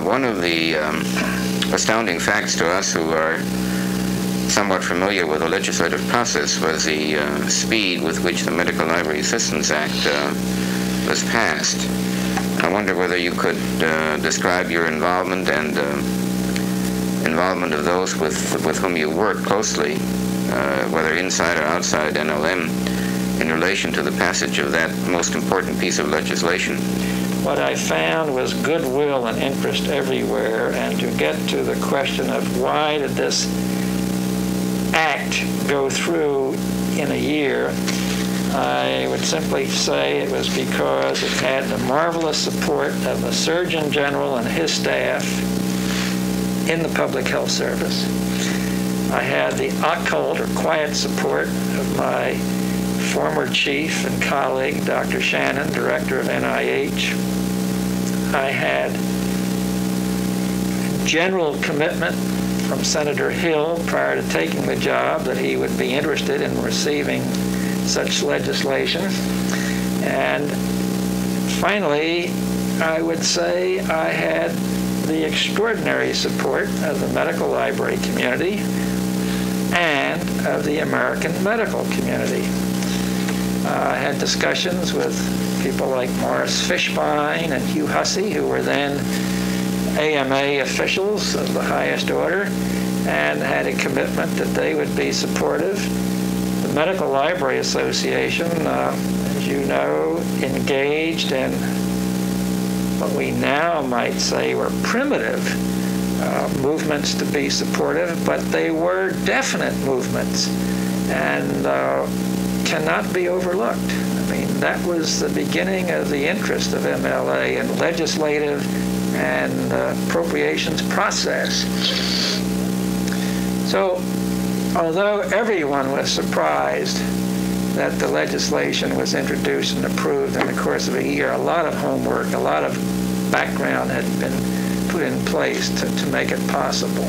One of the astounding facts to us who are somewhat familiar with the legislative process was the speed with which the Medical Library Assistance Act was passed. I wonder whether you could describe your involvement and involvement of those with whom you work closely, whether inside or outside NLM, in relation to the passage of that most important piece of legislation. What I found was goodwill and interest everywhere, and to get to the question of why did this act go through in a year, I would simply say it was because it had the marvelous support of the Surgeon General and his staff in the Public Health Service. I had the occult or quiet support of my former chief and colleague, Dr. Shannon, director of NIH. I had general commitment from Senator Hill prior to taking the job that he would be interested in receiving such legislation. And finally, I would say I had the extraordinary support of the medical library community and of the American medical community. I had discussions with people like Morris Fishbein and Hugh Hussey, who were then AMA officials of the highest order, and had a commitment that they would be supportive. The Medical Library Association, as you know, engaged in what we now might say were primitive movements to be supportive, but they were definite movements and cannot be overlooked. I mean, that was the beginning of the interest of MLA in legislative and appropriations process. So, although everyone was surprised that the legislation was introduced and approved in the course of a year, a lot of homework, a lot of background had been put in place to make it possible.